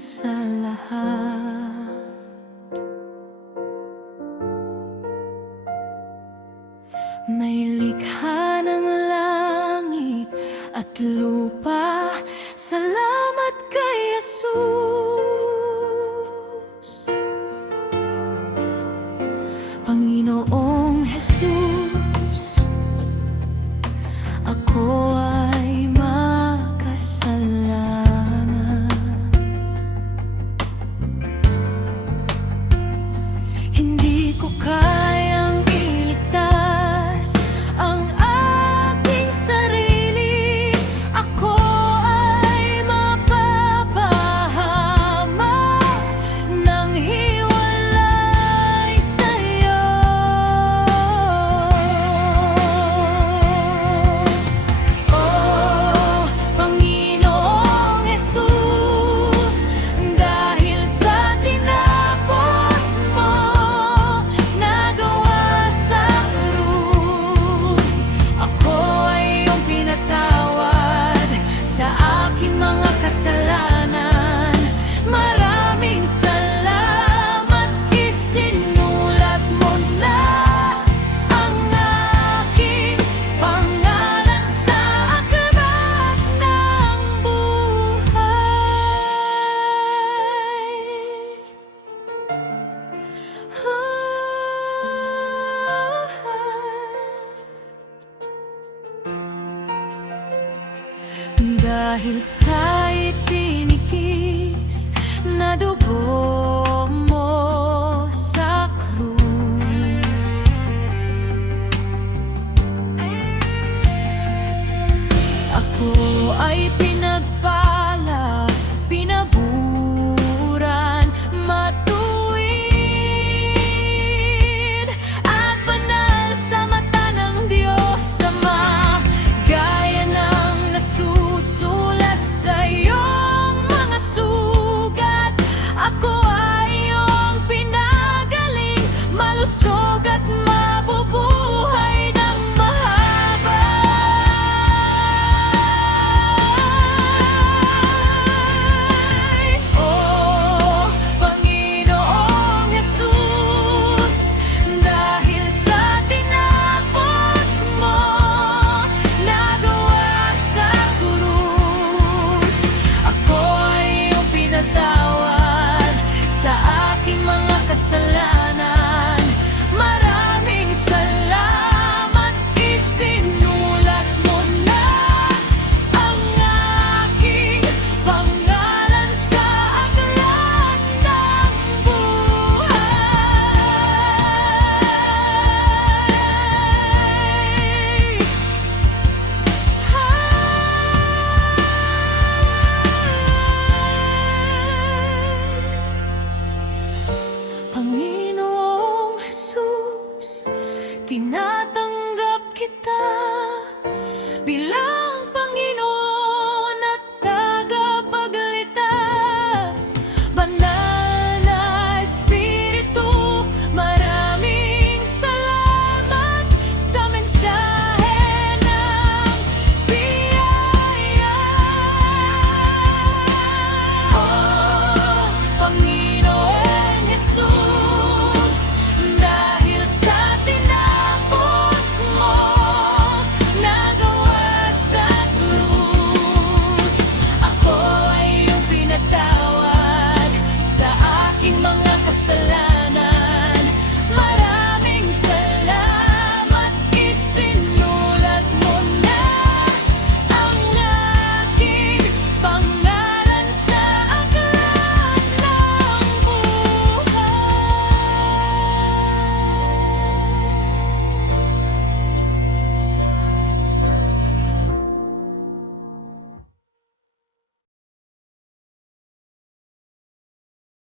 sa lahat. May likha ng langit at lupa, salamat kay Jesus. Panginoong Jesus, ako ay makasalanan. Hindi ko kayang iligtas ang aking sarili. Ako ay mapapahamak nang hiwalay sa'yo. Oh, Panginoong Jesus, dahil sa tinapos mo nagawa sa krus, ako ay iyong pinatawad sa aking mga kasalanan. Maraming salamat, isinulat mo na ang aking pangalan sa aklat ng buhay. Dahil sa itinikis na dugo mo sa krus, ako ay